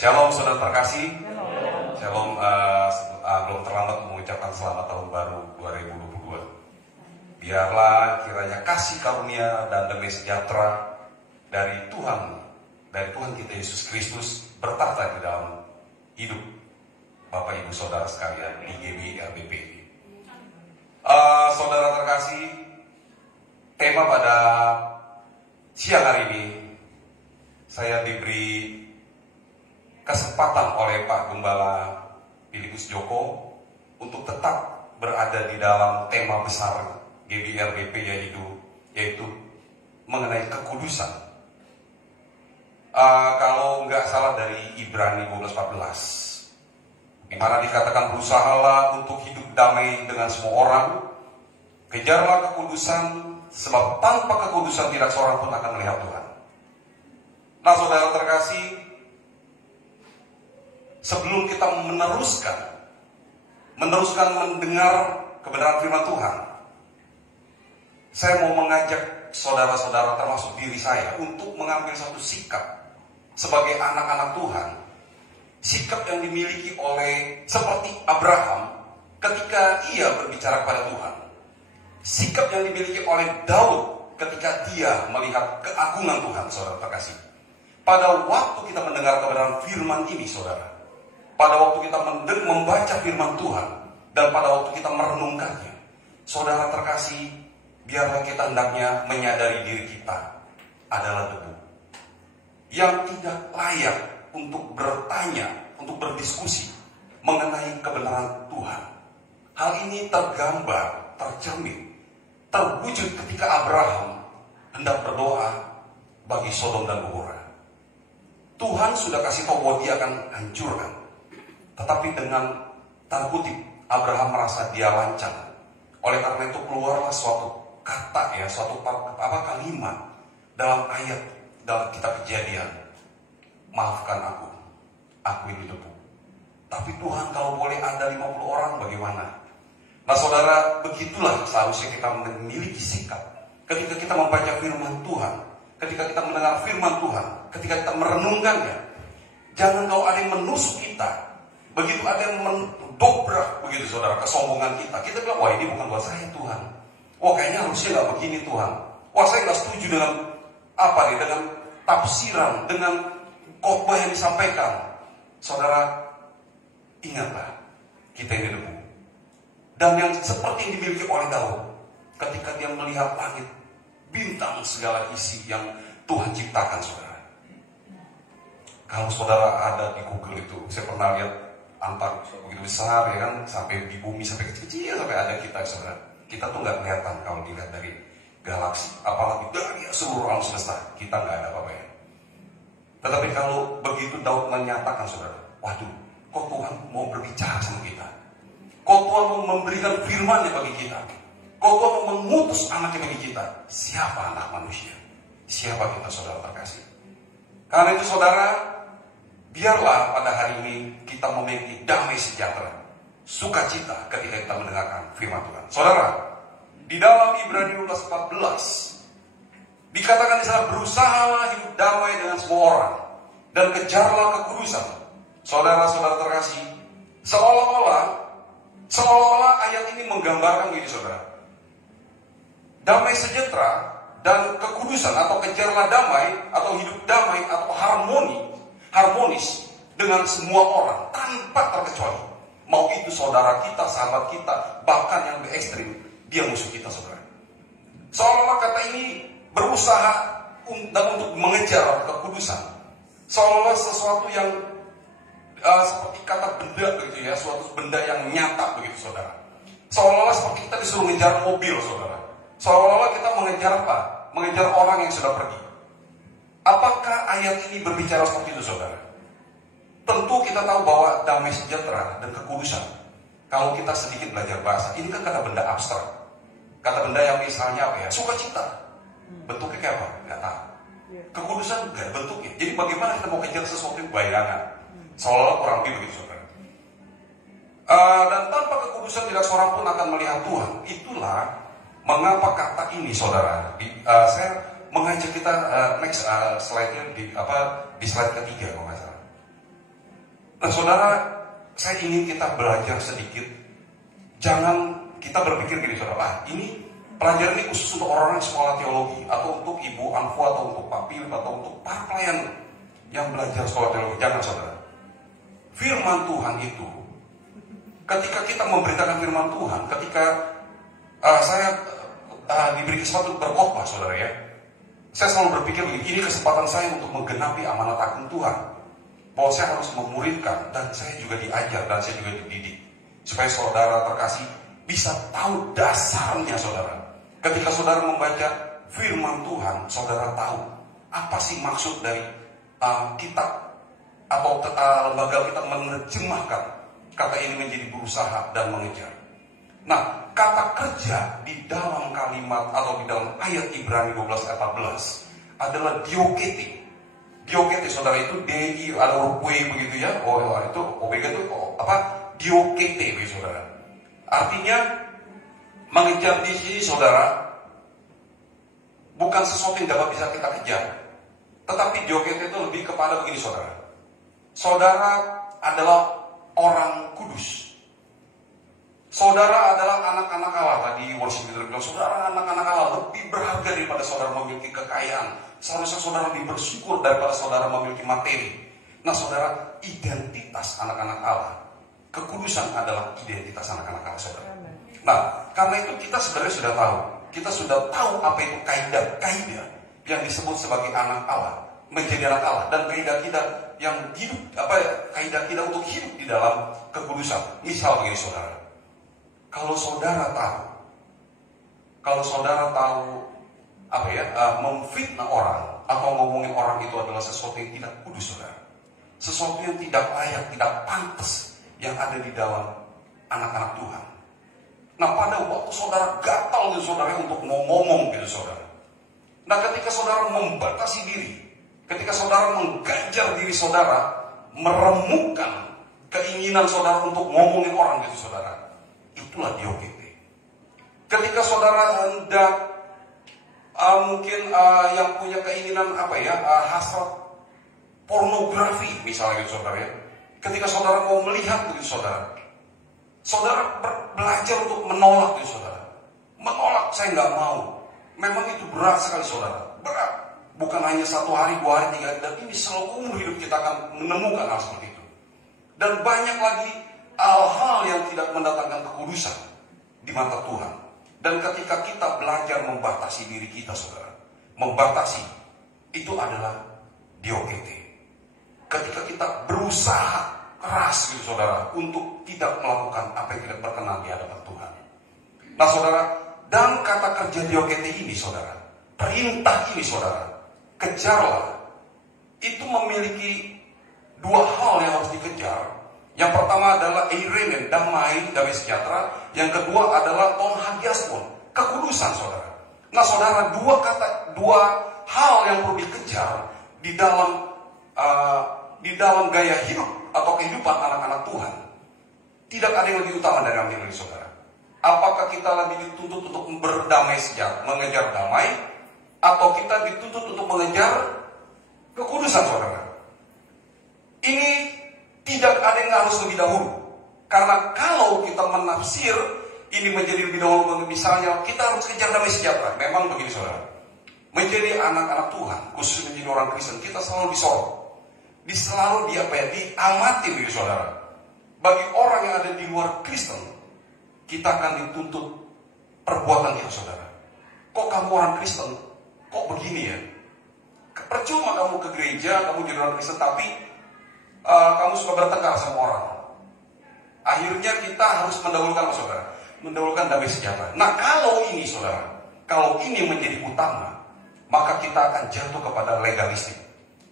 Shalom saudara terkasih. Shalom, belum terlambat mengucapkan selamat tahun baru 2022. Biarlah kiranya kasih karunia dan damai sejahtera dari Tuhan kita Yesus Kristus bertahta di dalam hidup Bapak Ibu Saudara sekalian di GBI-RBP. Saudara terkasih, tema pada siang hari ini saya diberi kesempatan oleh Pak Gembala Filipus Joko untuk tetap berada di dalam tema besar GBI-RBP yaitu mengenai kekudusan. Kalau nggak salah dari Ibrani 12:14, di mana dikatakan berusahalah untuk hidup damai dengan semua orang, kejarlah kekudusan, sebab tanpa kekudusan tidak seorang pun akan melihat Tuhan. Nah saudara terkasih, sebelum kita meneruskan mendengar kebenaran firman Tuhan, saya mau mengajak saudara-saudara termasuk diri saya untuk mengambil satu sikap sebagai anak-anak Tuhan. Sikap yang dimiliki oleh seperti Abraham ketika ia berbicara kepada Tuhan. Sikap yang dimiliki oleh Daud ketika dia melihat keagungan Tuhan, saudara terkasih. Pada waktu kita mendengar kebenaran firman ini, saudara, pada waktu kita membaca firman Tuhan, dan pada waktu kita merenungkannya, saudara terkasih, biarlah kita hendaknya menyadari diri kita adalah debu yang tidak layak untuk bertanya, untuk berdiskusi mengenai kebenaran Tuhan. Hal ini tergambar, tercermin, terwujud ketika Abraham hendak berdoa bagi Sodom dan Gomora. Tuhan sudah kasih tahu bahwa dia akan hancurkan. Tetapi dengan tanda kutip Abraham merasa dia lancang. Oleh karena itu keluarlah suatu kata suatu kalimat dalam dalam kitab Kejadian. Maafkan aku ini debu. Tapi Tuhan, kalau boleh ada 50 orang bagaimana? Nah saudara, begitulah seharusnya kita memiliki sikap ketika kita membaca firman Tuhan, ketika kita mendengar firman Tuhan, ketika kita merenungkannya. Jangan kalau ada yang menusuk kita, begitu ada yang mendobrak begitu saudara kesombongan kita bilang, wah ini bukan buat saya Tuhan. Wah kayaknya harusnya nggak begini Tuhan. Wah saya nggak setuju dengan dengan tafsiran, dengan khotbah yang disampaikan. Saudara, ingatlah kita ini debu. Dan yang seperti yang dimiliki oleh Daud ketika dia melihat langit, bintang segala isi yang Tuhan ciptakan, saudara. Kalau saudara ada di Google itu, saya pernah lihat antar begitu besar ya kan, sampai di bumi sampai kecil sampai ada kita, saudara. Kita tuh nggak kelihatan kalau dilihat dari galaksi, apalagi dari seluruh alam semesta, kita nggak ada apa-apa ya. Tetapi kalau begitu Daud menyatakan, saudara, waduh, kok Tuhan mau berbicara sama kita? Kok Tuhan mau memberikan firman-Nya bagi kita? Kok Tuhan mau mengutus anaknya bagi kita? Siapa anak manusia? Siapa kita, saudara terkasih? Karena itu saudara, biarlah pada hari ini kita memiliki damai sejahtera, sukacita ketika kita mendengarkan firman Tuhan. Saudara, di dalam Ibrani 12:14 dikatakan di sana, berusahalah hidup damai dengan semua orang dan kejarlah kekudusan. Saudara-saudara terkasih, seolah-olah ayat ini menggambarkan gini, saudara. Damai sejahtera dan kekudusan, atau kejarlah damai, atau hidup damai, atau harmonis dengan semua orang tanpa terkecuali. Mau itu saudara kita, sahabat kita, bahkan yang lebih ekstrim, dia musuh kita, saudara. Seolah-olah kata ini berusaha untuk mengejar kekudusan. Seolah-olah sesuatu yang seperti kata benda begitu ya, suatu benda yang nyata begitu, saudara. Seolah-olah seperti kita disuruh mengejar mobil, saudara. Seolah-olah kita mengejar apa? Mengejar orang yang sudah pergi. Apakah ayat ini berbicara seperti itu, saudara? Tentu kita tahu bahwa damai sejahtera dan kekudusan, kalau kita sedikit belajar bahasa, ini kan kata benda abstrak. Kata benda yang misalnya apa ya? Sukacita. Bentuknya kayak apa? Nggak tahu. Kekudusan nggak ada bentuknya. Jadi bagaimana kita mau kejar sesuatu yang bayangan? Seolah-olah kurang lebih begitu, saudara. Dan tanpa kekudusan tidak seorang pun akan melihat Tuhan. Itulah mengapa kata ini, saudara. Saya mengajak kita next slide-nya di slide ketiga kalau nggak salah. Nah saudara, saya ingin kita belajar sedikit. Jangan kita berpikir gini saudara, ini pelajaran ini khusus untuk orang-orang sekolah teologi, atau untuk Ibu Anfu, atau untuk Pak Philip, atau untuk para pelayan yang belajar sekolah teologi. Jangan saudara. Firman Tuhan itu, ketika kita memberitakan firman Tuhan, ketika saya diberi kesempatan untuk berkhotbah saudara ya, saya selalu berpikir begini, ini kesempatan saya untuk menggenapi amanat agung Tuhan, bahwa saya harus memuridkan, dan saya juga diajar, dan saya juga dididik, supaya saudara terkasih bisa tahu dasarnya saudara. Ketika saudara membaca firman Tuhan, saudara tahu apa sih maksud dari kita atau lembaga kita menerjemahkan kata ini menjadi berusaha dan mengejar. Nah, kata kerja di dalam kalimat atau di dalam ayat Ibrani 12 ayat 14 adalah diokete. Diokete saudara itu DI ada huruf W begitu ya. Oh itu omega itu apa? Diokete begitu saudara. Artinya mengejar di sini saudara bukan sesuatu yang dapat bisa kita kejar. Tetapi diokete itu lebih kepada begini saudara. Saudara adalah orang kudus. Saudara adalah anak-anak Allah. Tadi worship leader bilang, saudara anak-anak Allah lebih berharga daripada saudara memiliki kekayaan. Seharusnya saudara lebih bersyukur daripada saudara memiliki materi. Nah saudara, identitas anak-anak Allah, kekudusan adalah identitas anak-anak Allah saudara. Nah, karena itu kita sebenarnya sudah tahu. Kita sudah tahu apa itu kaidah yang disebut sebagai anak Allah, menjadi anak Allah, dan kaidah-kaidah yang hidup, kaidah kita untuk hidup di dalam kekudusan. Misal begini saudara, kalau saudara tahu memfitnah orang atau ngomongin orang itu adalah sesuatu yang tidak kudus saudara, sesuatu yang tidak layak, tidak pantas yang ada di dalam anak-anak Tuhan. Nah pada waktu saudara gatal gitu saudara untuk ngomong gitu saudara. Nah ketika saudara membatasi diri, ketika saudara mengganjar diri saudara, meremukkan keinginan saudara untuk ngomongin orang gitu saudara, itulah diokete. Ketika saudara hendak yang punya keinginan hasrat pornografi misalnya gitu saudara ya, ketika saudara mau melihat gitu saudara, saudara belajar untuk menolak gitu saudara. Menolak, saya nggak mau. Memang itu berat sekali saudara, berat. Bukan hanya 1 hari, 2 hari, 3 hari, dan ini seumur hidup kita akan menemukan hal seperti itu. Dan banyak lagi hal-hal yang tidak mendatangkan kekudusan di mata Tuhan. Dan ketika kita belajar membatasi diri kita saudara, membatasi, itu adalah diokete. Ketika kita berusaha keras gitu saudara untuk tidak melakukan apa yang tidak berkenan di hadapan Tuhan. Nah saudara, dan kata kerja diokete ini saudara, perintah ini saudara, kejarlah, itu memiliki 2 hal yang harus dikejar. Yang pertama adalah eirenen, damai sejahtera. Yang kedua adalah ton hagiaspon, kekudusan saudara. Nah saudara, 2 hal yang perlu dikejar di dalam gaya hidup atau kehidupan anak-anak Tuhan. Tidak ada yang lebih utama dari yang ini saudara. Apakah kita lebih dituntut untuk berdamai sejahtera, mengejar damai, atau kita dituntut untuk mengejar kekudusan saudara? Ini tidak ada yang harus lebih dahulu. Karena kalau kita menafsir ini menjadi lebih dahulu, misalnya kita harus kejar damai sejahtera. Memang begini saudara, menjadi anak-anak Tuhan, khusus menjadi orang Kristen, kita selalu disorot, selalu diamati begitu saudara. Bagi orang yang ada di luar Kristen, kita akan dituntut perbuatan kita saudara. Kok kamu orang Kristen, kok begini ya? Percuma kamu ke gereja, kamu jadi orang Kristen, tapi kamu suka bertengkar sama orang. Akhirnya kita harus mendahulukan saudara, mendahulukan damai sejahtera. Nah kalau ini saudara, kalau ini menjadi utama, maka kita akan jatuh kepada legalistik.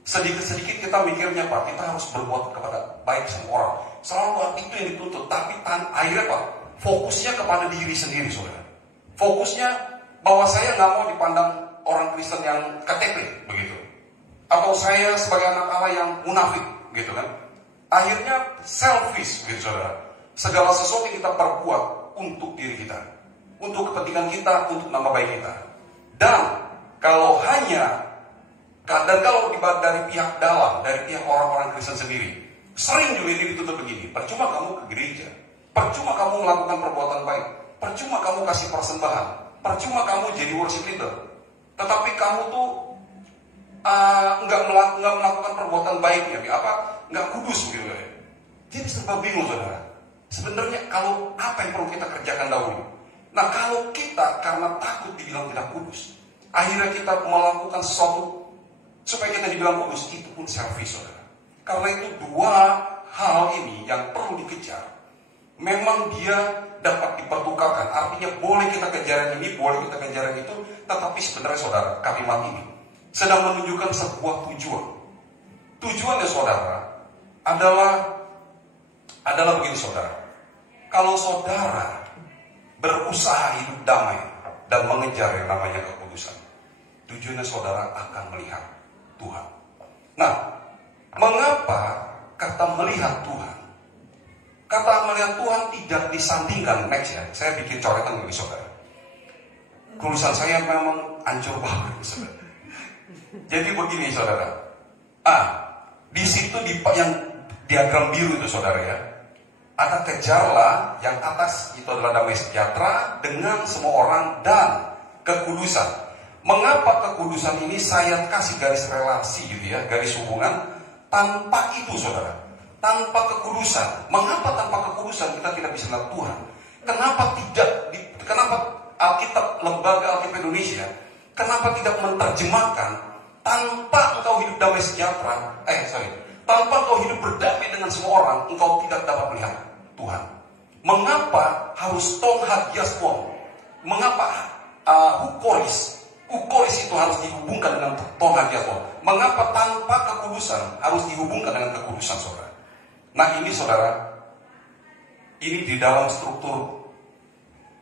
Sedikit-sedikit kita mikirnya Pak, kita harus berbuat kepada baik sama orang, selalu itu yang dituntut. Tapi akhirnya Pak, fokusnya kepada diri sendiri saudara. Fokusnya bahwa saya nggak mau dipandang orang Kristen yang KTP begitu, atau saya sebagai anak Allah yang munafik gitu kan. Akhirnya selfish gitu saudara. Segala sesuatu yang kita perbuat untuk diri kita, untuk kepentingan kita, untuk nama baik kita. Dan kalau dari pihak dalam, dari pihak orang-orang Kristen sendiri, Sering juga ini ditutup begini, percuma kamu ke gereja, percuma kamu melakukan perbuatan baik, percuma kamu kasih persembahan, percuma kamu jadi worship leader, tetapi kamu tuh nggak melakukan perbuatan baiknya, nggak kudus gitu ya. Jadi serba bingung saudara. Sebenarnya kalau apa yang perlu kita kerjakan dahulu? Nah kalau kita karena takut dibilang tidak kudus, akhirnya kita melakukan sesuatu supaya kita dibilang kudus, itu pun selfish saudara. Karena itu dua hal ini yang perlu dikejar. Memang dia dapat dipertukarkan, artinya boleh kita kejar yang ini, boleh kita kejar yang itu, tetapi sebenarnya saudara, kalimat ini sedang menunjukkan sebuah tujuan. Tujuannya saudara adalah begini saudara. Kalau saudara berusaha hidup damai dan mengejar yang namanya kekudusan, tujuannya saudara akan melihat Tuhan. Nah, mengapa kata melihat Tuhan? Kata melihat Tuhan tidak disandingkan, next ya. Saya bikin coretan bagi saudara. Tulisan saya memang hancur banget saudara. Jadi begini saudara. Di situ yang diagram biru itu saudara ya, ada kejarlah yang atas itu adalah damai sejahtera dengan semua orang dan kekudusan. Mengapa kekudusan ini saya kasih garis relasi gitu ya, garis hubungan? Tanpa itu saudara, tanpa kekudusan. Mengapa tanpa kekudusan kita tidak bisa melihat Tuhan? Kenapa Alkitab, Lembaga Alkitab Indonesia, kenapa tidak menerjemahkan tanpa engkau hidup damai sejahtera, tanpa engkau hidup berdamai dengan semua orang, engkau tidak dapat melihat Tuhan. Mengapa harus tong hagiaston? Mengapa hukoris itu harus dihubungkan dengan tong hagiaston? Mengapa tanpa kekudusan harus dihubungkan dengan kekudusan saudara? Nah ini saudara, ini di dalam struktur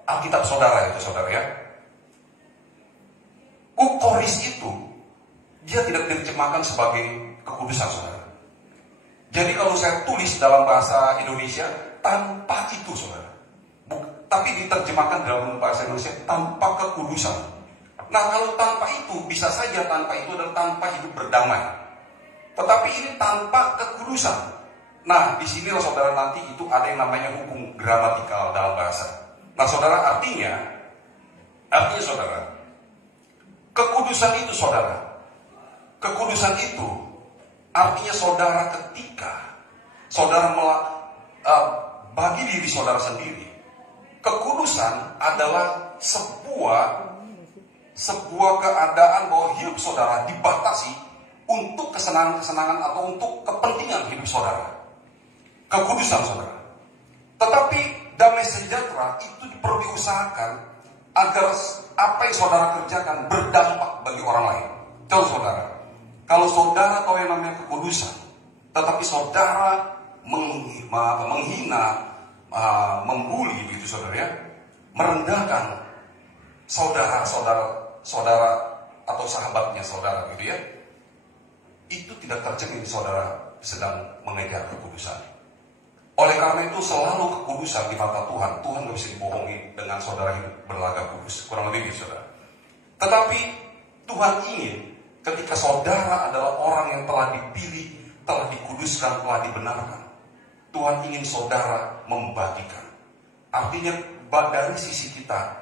Alkitab saudara itu saudara ya. Hukoris itu dia tidak diterjemahkan sebagai kekudusan saudara. Jadi kalau saya tulis dalam bahasa Indonesia tanpa itu saudara, tapi diterjemahkan dalam bahasa Indonesia tanpa kekudusan. Nah kalau tanpa itu bisa saja tanpa itu dan tanpa hidup berdamai. Tetapi ini tanpa kekudusan. Nah di sini saudara nanti itu ada yang namanya hukum gramatikal dalam bahasa. Nah saudara artinya saudara, kekudusan itu saudara, kekudusan itu artinya saudara ketika saudara bagi diri saudara sendiri, kekudusan adalah sebuah keadaan bahwa hidup saudara dibatasi untuk kesenangan-kesenangan atau untuk kepentingan hidup saudara. Kekudusan saudara. Tetapi damai sejahtera itu perlu diusahakan agar apa yang saudara kerjakan berdampak bagi orang lain. Contoh saudara, kalau saudara tahu yang namanya kekudusan, tetapi saudara menghina, membuli gitu saudara ya, merendahkan saudara atau sahabatnya saudara gitu ya, itu tidak tercermin saudara sedang mengejar kekudusan. Oleh karena itu selalu kekudusan di mata Tuhan. Tuhan gak bisa dibohongi dengan saudara hidup berlagak kudus. Kurang lebih gitu saudara. Tetapi Tuhan ingin ketika saudara adalah orang yang telah dipilih, telah dikuduskan, telah dibenarkan, Tuhan ingin saudara membagikan. Artinya dari sisi kita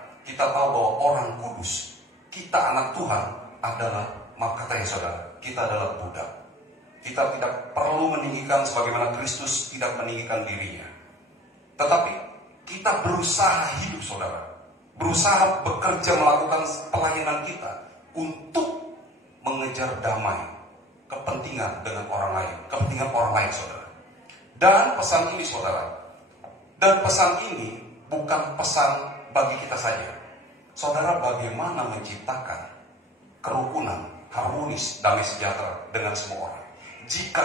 tahu bahwa orang kudus, kita anak Tuhan adalah, maaf katanya saudara, kita adalah budak. Kita tidak perlu meninggikan sebagaimana Kristus tidak meninggikan dirinya. Tetapi kita berusaha hidup saudara, berusaha bekerja melakukan pelayanan kita untuk mengejar damai, kepentingan dengan orang lain, kepentingan orang lain saudara. Dan pesan ini saudara, dan pesan ini bukan pesan bagi kita saja. Saudara, bagaimana menciptakan kerukunan, harmonis, damai sejahtera dengan semua orang? Jika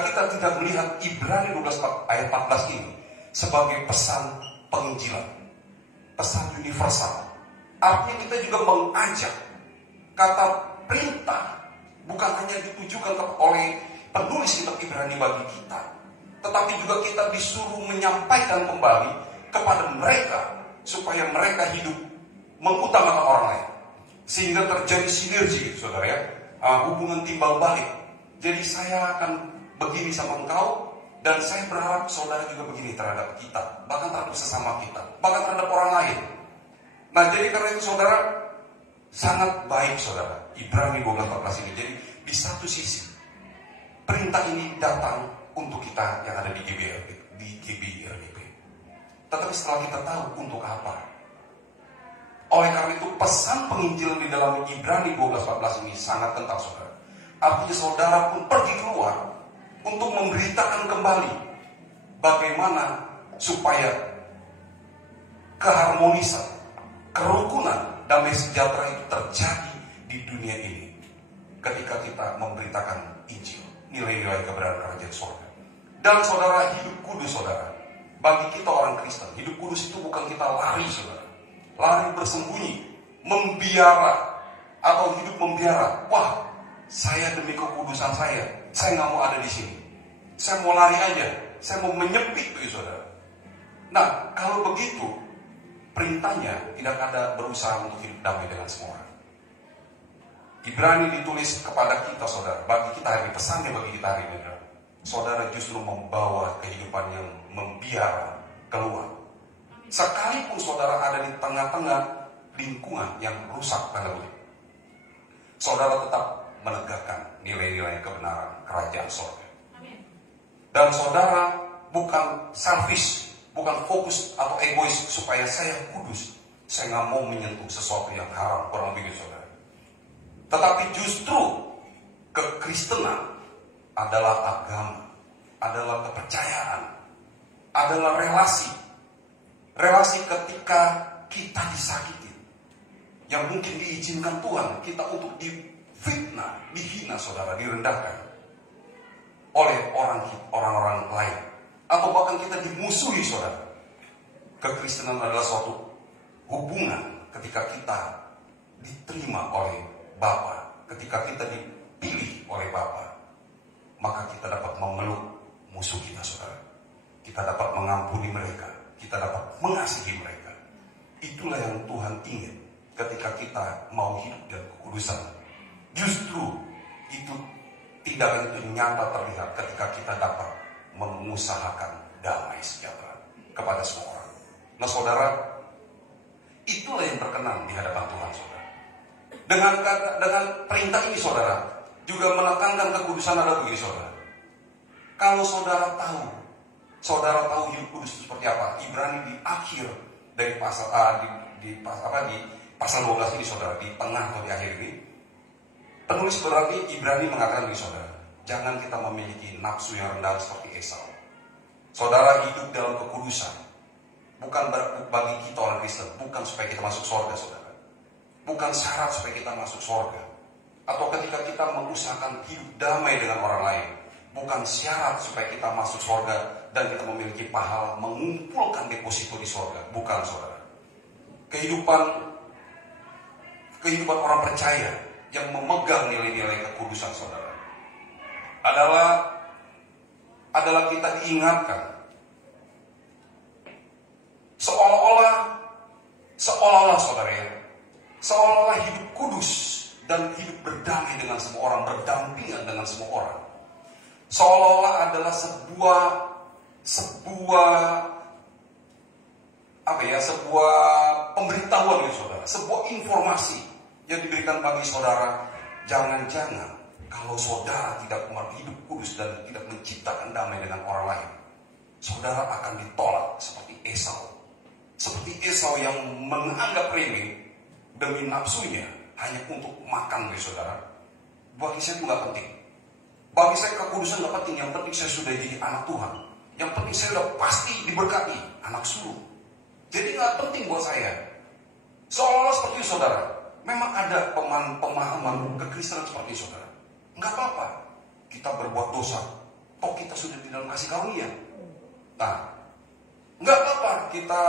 kita tidak melihat Ibrani 12 ayat 14 ini sebagai pesan penginjilan, pesan universal, artinya kita juga mengajak. Kata perintah bukan hanya ditujukan oleh penulis kitab Ibrani bagi kita, tetapi juga kita disuruh menyampaikan kembali kepada mereka supaya mereka hidup mengutamakan orang lain, sehingga terjadi sinergi saudara ya, hubungan timbal balik. Jadi saya akan begini sama engkau, dan saya berharap saudara juga begini terhadap kita, bahkan terhadap sesama kita, bahkan terhadap orang lain. Nah, jadi karena itu saudara, sangat baik saudara, Ibrani 12:14 ini. Jadi di satu sisi, perintah ini datang untuk kita yang ada di GBI-RDP. Tetapi setelah kita tahu untuk apa, oleh karena itu pesan penginjilan di dalam Ibrani 12:14 ini sangat kental saudara. Artinya saudara pun pergi keluar untuk memberitakan kembali bagaimana supaya keharmonisan, kerukunan, damai sejahtera itu terjadi di dunia ini ketika kita memberitakan Injil, nilai-nilai kebenaran kerajaan surga. Dan saudara, hidup kudus saudara, bagi kita orang Kristen, hidup kudus itu bukan kita lari saudara, lari bersembunyi, membiara atau hidup membiara. Wah, saya demi kekudusan saya nggak mau ada di sini, saya mau lari aja, saya mau menyempit begitu saudara. Nah, kalau begitu perintahnya tidak ada berusaha untuk hidup damai dengan semua orang. Ibrani ditulis kepada kita saudara, bagi kita hari pesannya bagi kita hari ini, saudara justru membawa kehidupan yang membiara keluar. Sekalipun saudara ada di tengah-tengah lingkungan yang rusak tanda kutip, saudara tetap menegakkan nilai-nilai kebenaran kerajaan surga. Dan saudara bukan selfish, bukan fokus atau egois supaya saya kudus, saya nggak mau menyentuh sesuatu yang haram, kurang lebih saudara. Tetapi justru kekristenan adalah agama, adalah kepercayaan, adalah relasi ketika kita disakiti, yang mungkin diizinkan Tuhan kita untuk difitnah, dihina saudara, direndahkan oleh orang-orang lain, atau bahkan kita dimusuhi saudara. Kekristenan adalah suatu hubungan ketika kita diterima oleh Bapa, ketika kita dipilih oleh Bapa, maka kita dapat memeluk musuh kita saudara, kita dapat mengampuni mereka, kita dapat mengasihi mereka. Itulah yang Tuhan ingin ketika kita mau hidup dan kekudusan. Justru itu tindakan itu nyata terlihat ketika kita dapat mengusahakan damai sejahtera kepada semua orang. Nah saudara, itulah yang terkenal di hadapan Tuhan saudara. Dengan perintah ini saudara juga menekankan kekudusan ada begini saudara. Kalau saudara tahu hidup kudus itu seperti apa. Ibrani di akhir dari pasal di pasal 12 ini saudara, di tengah atau di akhir ini, penulis berarti Ibrani mengatakan ini saudara, jangan kita memiliki nafsu yang rendah seperti Esau. Saudara, hidup dalam kekudusan bukan bagi kita orang Kristen, bukan supaya kita masuk surga saudara, bukan syarat supaya kita masuk surga, atau ketika kita mengusahakan hidup damai dengan orang lain, bukan syarat supaya kita masuk surga dan kita memiliki pahala mengumpulkan deposito di surga, bukan saudara. Kehidupan orang percaya yang memegang nilai-nilai kekudusan saudara adalah kita diingatkan seolah-olah saudara ya, seolah-olah hidup kudus dan hidup berdamai dengan semua orang, berdampingan dengan semua orang, seolah-olah adalah sebuah pemberitahuan ya saudara, sebuah informasi yang diberikan bagi saudara. Jangan-jangan kalau saudara tidak hidup kudus dan tidak menciptakan damai dengan orang lain, saudara akan ditolak seperti Esau yang menganggap remeh demi nafsunya hanya untuk makan ya saudara. Bagi saya itu gak penting, bagi saya kekudusan gak penting, yang penting saya sudah jadi anak Tuhan, yang penting saya sudah pasti diberkati anak sulung. Jadi gak penting buat saya. Seolah-olah seperti itu saudara. Memang ada pemahaman kekristenan seperti itu saudara. Gak apa-apa kita berbuat dosa, toh kita sudah di dalam kasih karunia. Nah, gak apa-apa kita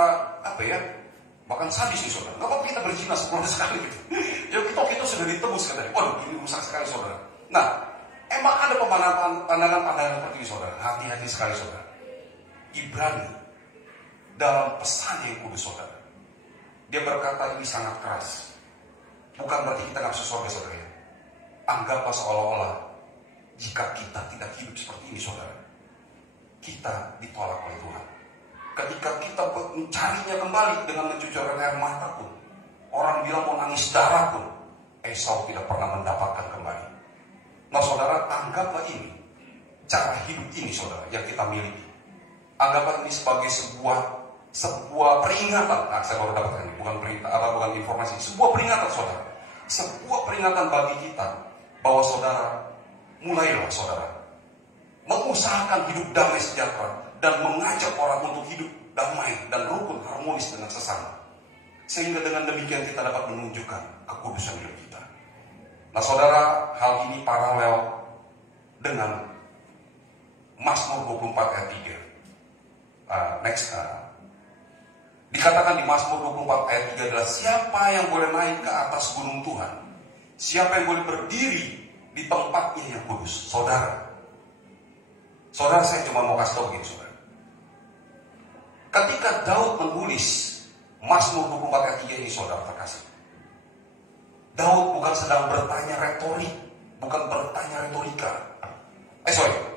bahkan sadis nih saudara. Gak apa-apa kita berzina 10 sekali gitu. Ya kita sudah ditebus katanya. Waduh, ini rusak sekali saudara. Nah, emang ada pandangan seperti ini saudara. Hati-hati sekali saudara. Ibrani dalam pesan yang kudus saudara, dia berkata ini sangat keras. Bukan berarti kita gak bisa surga saudara ya. Anggaplah seolah-olah jika kita tidak hidup seperti ini, saudara, kita ditolak oleh Tuhan. Ketika kita mencarinya kembali dengan mencucurkan air mata pun, orang bilang mau nangis darah pun, Esau tidak pernah mendapatkan kembali. Nah saudara, anggaplah ini cara hidup ini, saudara, yang kita miliki. Anggaplah ini sebagai sebuah peringatan. Nah, saya baru dapatkan ini, bukan perintah atau bukan informasi, sebuah peringatan, saudara. Sebuah peringatan bagi kita bahwa saudara, mulailah saudara mengusahakan hidup damai sejahtera dan mengajak orang untuk hidup damai dan rukun harmonis dengan sesama. Sehingga dengan demikian kita dapat menunjukkan kekudusan hidup kita. Nah saudara, hal ini paralel dengan Mazmur 24 ayat 3. Dikatakan di Mazmur 24 ayat 3 adalah, siapa yang boleh naik ke atas gunung Tuhan? Siapa yang boleh berdiri di tempatnya yang kudus? Saudara, saya cuma mau kasih tahu begini, saudara. Ketika Daud menulis Mazmur 24 ayat 3 ini, saudara terkasih, Daud bukan sedang bertanya retorik, bukan bertanya retorika.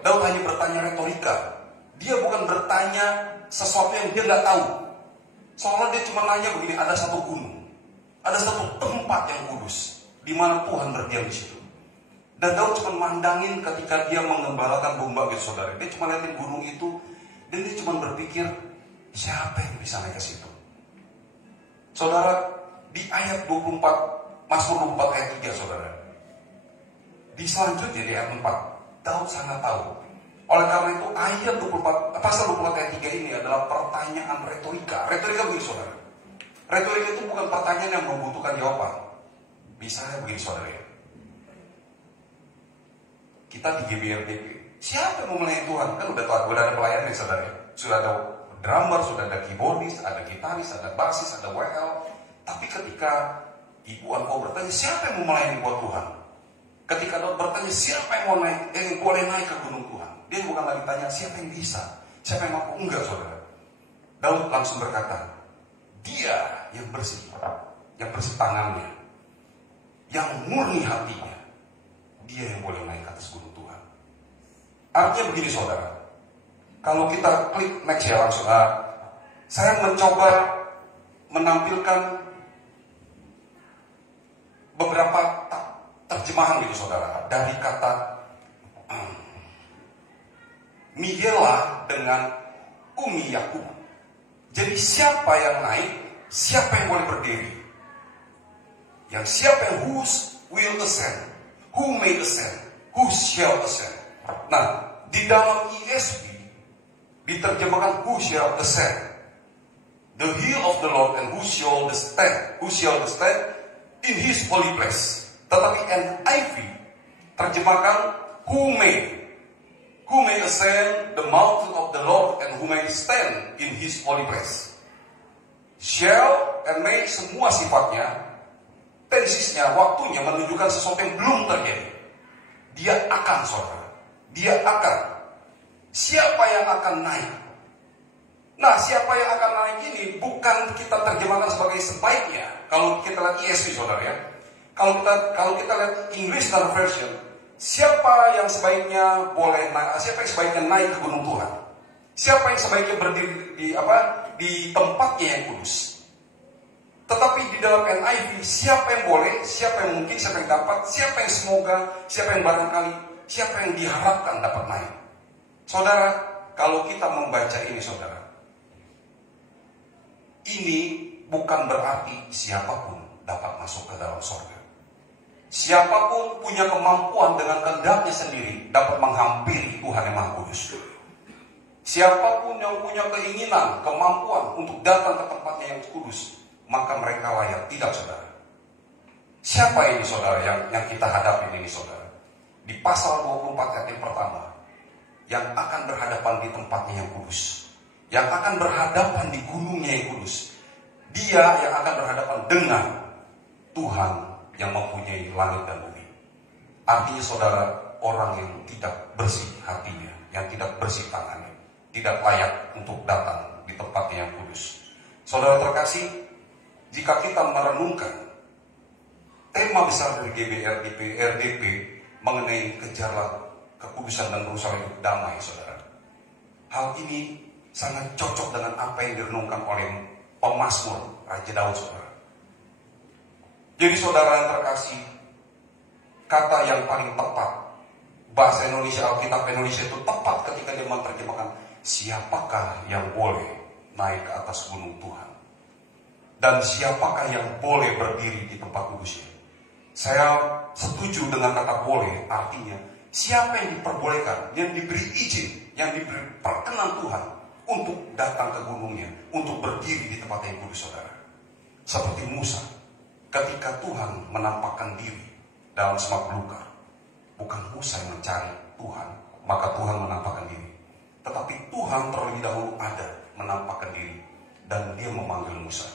Daud hanya bertanya retorika. Dia bukan bertanya sesuatu yang dia nggak tahu. Soalnya dia cuma nanya begini, ada satu gunung, ada satu tempat yang kudus, di mana Tuhan berdiam di situ. Dan Daud cuma mandangin ketika dia mengembalakan domba, gitu saudara. Dia cuma liatin gunung itu, dan dia cuma berpikir, siapa yang bisa naik ke situ? Saudara, di ayat 24, Mazmur 24 ayat 3, saudara. Di selanjutnya di ayat 4, Daud sangat tahu. Oleh karena itu ayat 24, pasal 24 ayat 3 ini adalah pertanyaan retorika. Retorika begini, saudara. Retorika itu bukan pertanyaan yang membutuhkan jawaban. Misalnya begini, saudara ya. Kita di GBRDP, siapa yang mau melayani Tuhan? Kan udah ada pelayan nih, saudara. Sudah ada drummer, sudah ada keyboardis, ada gitaris, ada bassis, ada WL. Tapi ketika Ibu Anko bertanya, siapa yang mau melayani buat Tuhan? Ketika Daud bertanya, siapa yang mau naik, yang boleh naik ke gunung Tuhan? Dia bukan lagi tanya, siapa yang bisa? Siapa yang mampu? Enggak, saudara. Daud langsung berkata, dia yang bersih tangannya, yang murni hatinya, dia yang boleh naik ke atas gunung Tuhan. Artinya begini, saudara. Kalau kita klik next ya langsung. Saya mencoba menampilkan beberapa terjemahan gitu, saudara, dari kata Migela dengan Umi Yakub. Jadi siapa yang naik, siapa yang boleh berdiri? Yang siapa yang whose will ascend, who may ascend, who shall ascend. Nah, di dalam ESV diterjemahkan who shall ascend, the hill of the Lord, and who shall stand in his holy place. Tetapi NIV terjemahkan who may ascend the mountain of the Lord, and who may stand in his holy place. Shall and may semua sifatnya, tensisnya, waktunya menunjukkan sesuatu yang belum terjadi. Dia akan, saudara. Dia akan. Siapa yang akan naik? Nah, siapa yang akan naik ini bukan kita terjemahkan sebagai sebaiknya. Kalau kita lihat ESV, saudara ya. Kalau kita lihat English Standard Version, siapa yang sebaiknya boleh naik? Siapa yang sebaiknya naik ke gunung Tuhan? Siapa yang sebaiknya berdiri di tempatnya yang kudus? Tetapi di dalam NIV, siapa yang boleh, siapa yang mungkin, siapa yang dapat, siapa yang semoga, siapa yang barangkali, siapa yang diharapkan dapat naik. Saudara, kalau kita membaca ini, saudara, ini bukan berarti siapapun dapat masuk ke dalam surga. Siapapun punya kemampuan dengan kehendaknya sendiri dapat menghampiri Tuhan yang Maha Kudus. Siapapun yang punya keinginan, kemampuan untuk datang ke tempatnya yang kudus, maka mereka layak. Tidak, saudara. Siapa ini, saudara, yang kita hadapi ini, saudara? Di pasal 24 ayat yang pertama, yang akan berhadapan di tempatnya yang kudus, yang akan berhadapan di gunungnya yang kudus. Dia yang akan berhadapan dengan Tuhan yang mempunyai langit dan bumi. Artinya, saudara, orang yang tidak bersih hatinya, yang tidak bersih tangannya, tidak layak untuk datang di tempatnya yang kudus. Saudara terkasih, jika kita merenungkan tema besar dari GBRDP RDP mengenai kejarlah kekudusan dan berusaha hidup damai, saudara. Hal ini sangat cocok dengan apa yang direnungkan oleh pemazmur Raja Daud, saudara. Jadi saudara yang terkasih, kata yang paling tepat, bahasa Indonesia, Alkitab Indonesia itu tepat ketika dia menerjemahkan, siapakah yang boleh naik ke atas gunung Tuhan? Dan siapakah yang boleh berdiri di tempat kudusnya? Saya setuju dengan kata boleh, artinya siapa yang diperbolehkan, yang diberi izin, yang diberi perkenan Tuhan untuk datang ke gunungnya, untuk berdiri di tempat yang kudus, saudara. Seperti Musa, ketika Tuhan menampakkan diri dalam semak belukar, bukan Musa yang mencari Tuhan, maka Tuhan menampakkan diri. Tetapi Tuhan terlebih dahulu ada menampakkan diri, dan dia memanggil Musa.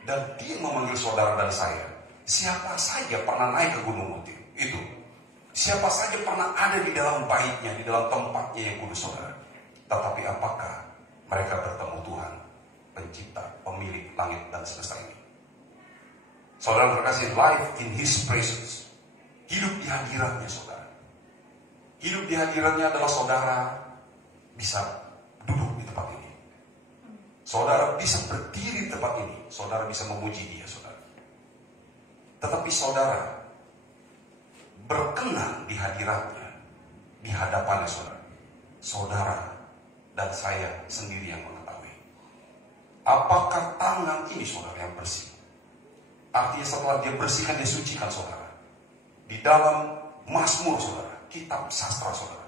Dan dia memanggil saudara dan saya. Siapa saja pernah naik ke Gunung Mutir itu. Siapa saja pernah ada di dalam baitnya, di dalam tempatnya yang kudus, saudara. Tetapi apakah mereka bertemu Tuhan, pencipta, pemilik langit dan semesta ini? Saudara terkasih, life in His presence. Hidup di hadiratnya, saudara. Hidup di hadiratnya adalah saudara bisa duduk di tempat ini. Saudara bisa berdiri di tempat ini. Saudara bisa memuji Dia, saudara. Tetapi saudara berkenan di hadiratnya, di hadapannya, saudara. Saudara dan saya sendiri yang mengetahui. Apakah tangan ini, saudara, yang bersih? Artinya setelah dia bersihkan, dia sucikan, saudara. Di dalam Mazmur, saudara, kitab sastra, saudara,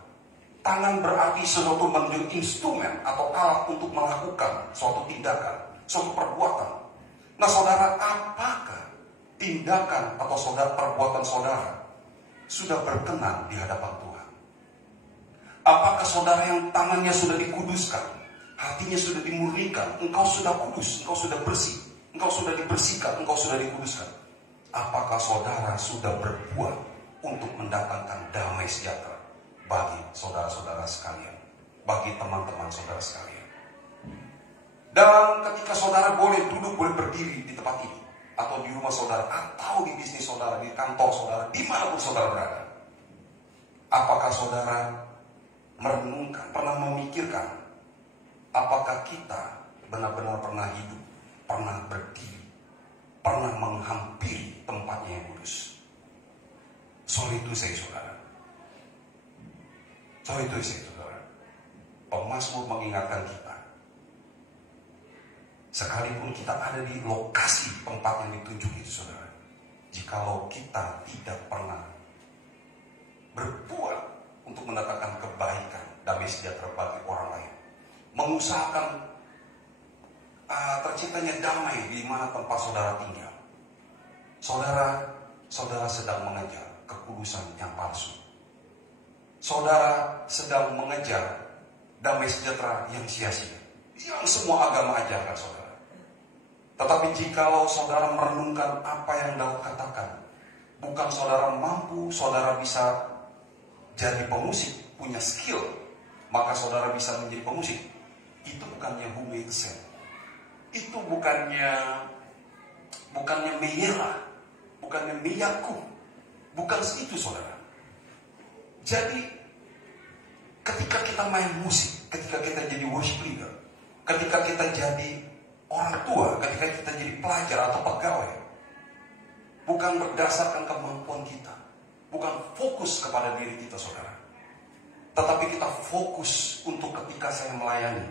tangan berarti sesuatu menjadi instrumen atau alat untuk melakukan suatu tindakan, suatu perbuatan. Nah, saudara, apakah tindakan atau perbuatan saudara sudah berkenan di hadapan Tuhan? Apakah saudara yang tangannya sudah dikuduskan, hatinya sudah dimurnikan, engkau sudah kudus, engkau sudah bersih, engkau sudah dibersihkan, engkau sudah dikuduskan? Apakah saudara sudah berbuat untuk mendatangkan damai sejahtera bagi saudara-saudara sekalian, bagi teman-teman saudara sekalian? Dan ketika saudara boleh duduk, boleh berdiri di tempat ini, atau di rumah saudara, atau di bisnis saudara, di kantor saudara, dimanapun saudara berada, apakah saudara merenungkan, pernah memikirkan, apakah kita benar-benar pernah hidup, pernah berdiri, pernah menghampiri tempatnya yang kudus? Soal itu saya, saudara. Soal itu saya, saudara. Pemazmur mengingatkan kita, sekalipun kita ada di lokasi tempat yang ditunjuk itu, saudara, jikalau kita tidak pernah berbuat untuk mendatangkan kebaikan, damai sejahtera bagi orang lain, mengusahakan terciptanya damai di mana tempat saudara tinggal, saudara sedang mengejar kekudusan yang palsu. Saudara sedang mengejar damai sejahtera yang sia-sia, yang semua agama ajarkan, saudara. Tetapi jikalau saudara merenungkan apa yang Daud katakan, bukan saudara mampu, saudara bisa jadi pemusik, punya skill, maka saudara bisa menjadi pemusik. Itu bukannya who makes sense. Itu bukannya meyela, bukannya meyaku, bukan itu, saudara. Jadi ketika kita main musik, ketika kita jadi worship leader, ketika kita jadi orang tua, ketika kita jadi pelajar atau pegawai, bukan berdasarkan kemampuan kita, bukan fokus kepada diri kita, saudara, tetapi kita fokus untuk ketika saya melayani,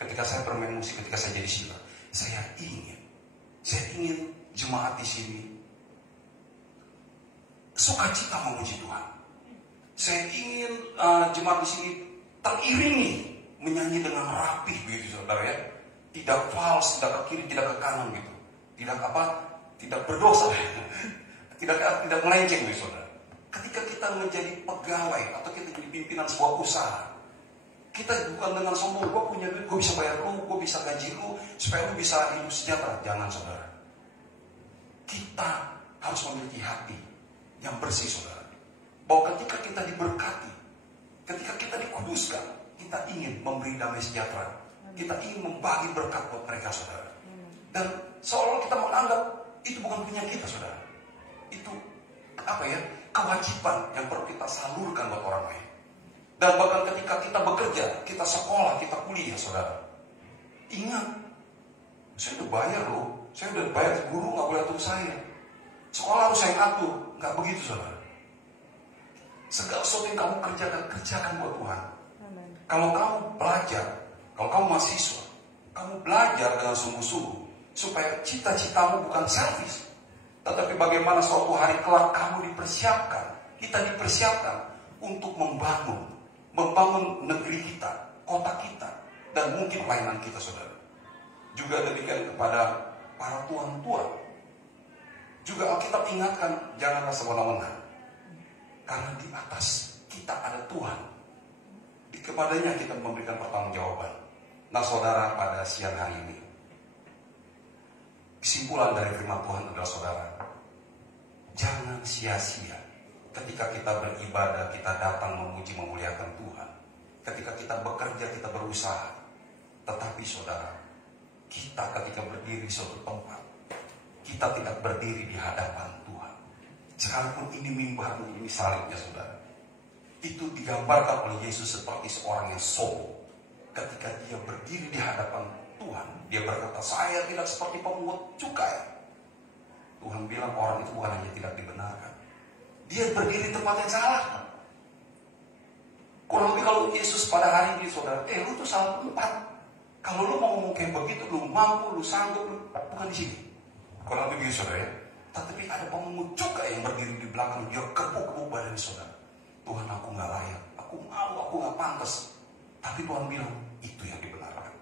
ketika saya bermain musik, ketika saya jadi silat, saya ingin jemaat di sini sukacita memuji Tuhan. Saya ingin jemaat di sini teriringi menyanyi dengan rapih, begitu, saudara, ya. Tidak fals, tidak ke kiri, tidak ke kanan, gitu. Tidak berdosa, tidak melenceng, gitu, saudara. Ketika kita menjadi pegawai atau kita jadi pimpinan sebuah usaha, kita bukan dengan sombong, gue punya duit, gue bisa bayar lu, gue bisa gaji lu, supaya lu bisa hidup sejahtera. Jangan, saudara. Kita harus memiliki hati yang bersih, saudara. Bahwa ketika kita diberkati, ketika kita dikuduskan, kita ingin memberi damai sejahtera. Kita ingin membagi berkat buat mereka, saudara. Dan seolah kita menganggap itu bukan punya kita, saudara. Itu kewajiban yang perlu kita salurkan buat orang lain. Dan bahkan ketika kita bekerja, kita sekolah, kita kuliah, saudara. Ingat, saya udah bayar loh. Saya udah bayar, guru gak boleh atur saya. Sekolah harus saya atur. Gak begitu, saudara. Segala sesuatu yang kamu kerjakan, kerjakan buat Tuhan. Amen. Kalau kamu belajar, kalau kamu mahasiswa, kamu belajar dengan sungguh-sungguh, supaya cita-citamu bukan selfish, tetapi bagaimana suatu hari kelak kamu dipersiapkan, kita dipersiapkan untuk membangun negeri kita, kota kita, dan mungkin pelayanan kita, saudara. Juga demikian kepada para tuan-tuan. Juga Alkitab ingatkan, janganlah semena-mena. Karena di atas kita ada Tuhan. Kepadanya kita memberikan pertanggungjawaban. Nah, saudara, pada siang hari ini, kesimpulan dari firman Tuhan adalah, saudara, jangan sia-sia ketika kita beribadah, kita datang memuji memuliakan Tuhan. Ketika kita bekerja, kita berusaha. Tetapi, saudara, kita ketika berdiri di suatu tempat, kita tidak berdiri di hadapan Tuhan. Sekalipun ini mimbar, ini salibnya, saudara. Itu digambarkan oleh Yesus seperti seorang yang sombong. Ketika dia berdiri di hadapan Tuhan, dia berkata, saya tidak seperti pemungut cukai. Tuhan bilang orang itu bukan hanya tidak dibenarkan, dia berdiri di tempat yang salah. Kurang lebih kalau Yesus pada hari ini, saudara, lu tuh salah tempat. Kalau lu mau ngomong kayak begitu, lu mampu, lu sanggup, lu bukan di sini. Kurang lebih begitu, saudara ya. Tetapi ada pemungut cukai yang berdiri di belakang, dia kebuk-kebuk badan saudara. Tuhan, aku gak layak, aku malu, aku gak pantas. Tapi Tuhan bilang, itu yang dibenarkan.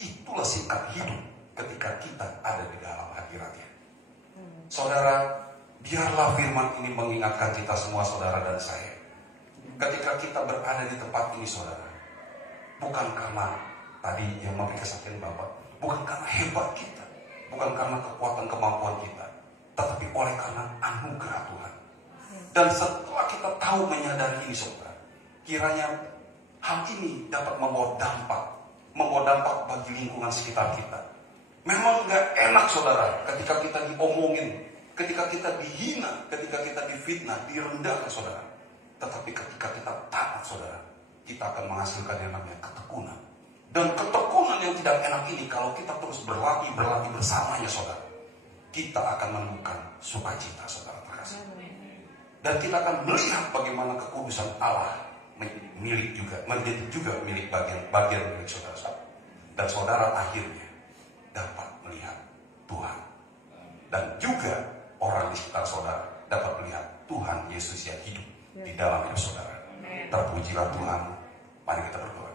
Itulah sikap hidup ketika kita ada di dalam hadiratnya. Saudara, biarlah firman ini mengingatkan kita semua, saudara dan saya. Ketika kita berada di tempat ini, saudara, bukan karena tadi yang memberi kesaksian Bapak, bukan karena hebat kita, bukan karena kekuatan kemampuan kita, tetapi oleh karena anugerah Tuhan. Dan setelah kita tahu menyadari ini, saudara, kiranya hal ini dapat membawa dampak bagi lingkungan sekitar kita. Memang gak enak, saudara, ketika kita diomongin, ketika kita dihina, ketika kita difitnah, direndahkan, saudara. Tetapi ketika kita taat, saudara, kita akan menghasilkan yang namanya ketekunan. Dan ketekunan yang tidak enak ini, kalau kita terus berlatih bersamanya, saudara, kita akan menemukan sukacita, saudara terkasih. Dan kita akan melihat bagaimana kekudusan Allah menjadi juga milik bagian milik saudara. Dan saudara akhirnya dapat melihat Tuhan. Dan juga orang di sekitar saudara dapat melihat Tuhan Yesus yang hidup di dalam hidup saudara. Terpujilah Tuhan. Mari kita berdoa.